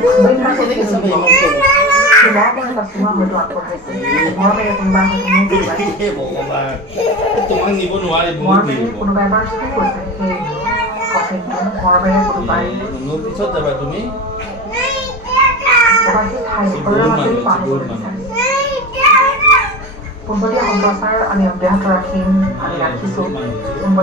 Tumang Pembeli hamba saya ani abdah terakhir ani akisu. hamba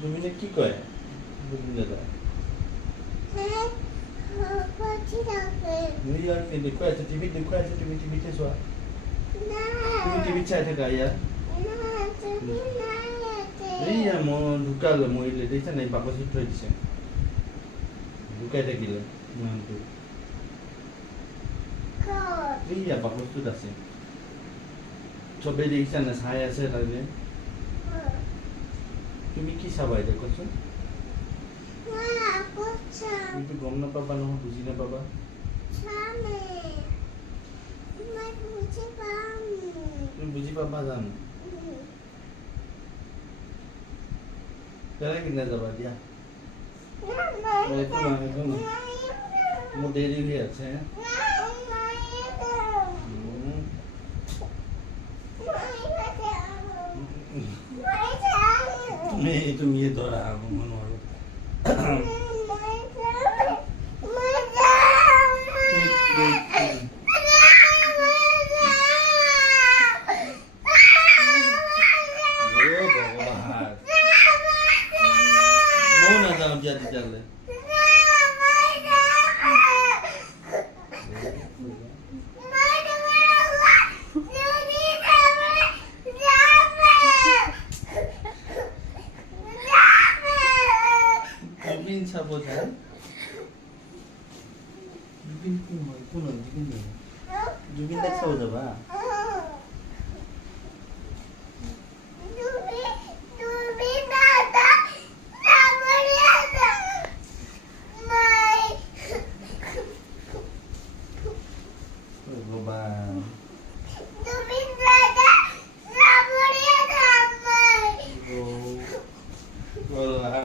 দুমিনে কি কয় দুমিনে দাও new ইয়র্কে দেখো এত টিভি দেখো এত টিভি টিভিতে শোয়া তুমি টিভি চাই থাকা ইয়ার এই মো ঢুকালো মরিলে দেখছে না বাবা সুট হয়ে দিছে ঢুকাই থাকিল মনটো এইয়া বাবা সুট আছে চবেই দেখিছা না চাই আছে তাকে তুমি কি চাবা এতিয়া কোৱাচোন তুমিতো গম নাপাবা নহয় বুজি নাপাবা তুমি বুজি পাবা জানো কেনেকৈ নাযাবা দিয়া একো নহয় একো নহয় মোৰ দেৰি হৈ আছে मैं तुम ये दोहरा जाती चल रही 보자. 누빈 뭐이거 누빈데. 누빈데 쳐보 봐.